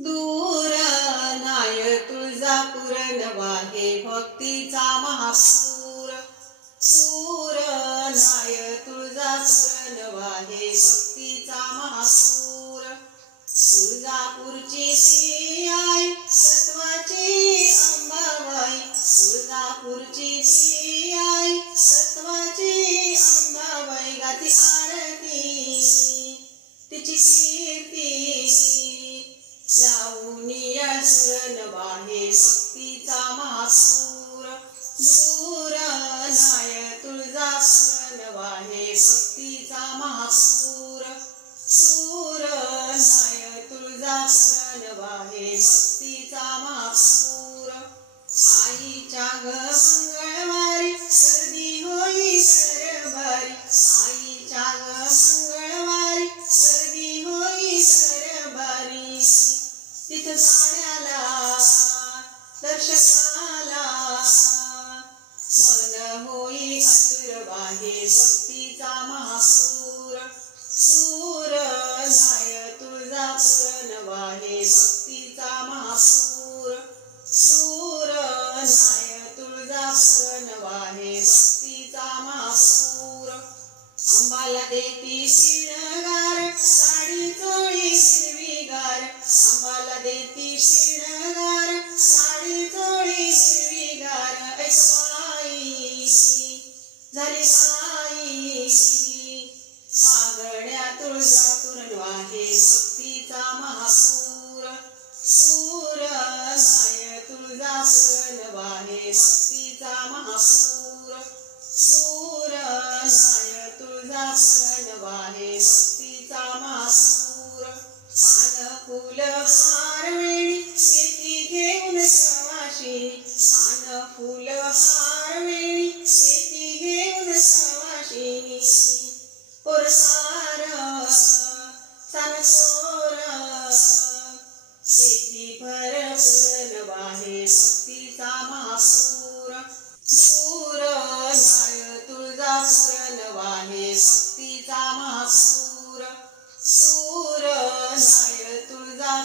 दूर नाय तुळजापूर नवाहे भक्तीचा महापूर. दूर नाय तुळजापूर नवा लावूनिया वाहे भक्तीचा मास. तुळजापूर नवाहे भक्तीचा महापूर. आंबाला देती शिणगार साडी चोळी हिरवीगार. आंबाला देती शिणगार साडी चोळी हिरवीगार. ऐक बाई झाली बाई पागड्या तुळजा पान फुल हार घेऊन सवाशिनी. पुरसार सनसोर शेती भर पुरल वाहे भक्तीचा महापूर. दूर नाळ तुळजा पुरल वाहे भक्तीचा महापूर. दूर नाळ तुळजा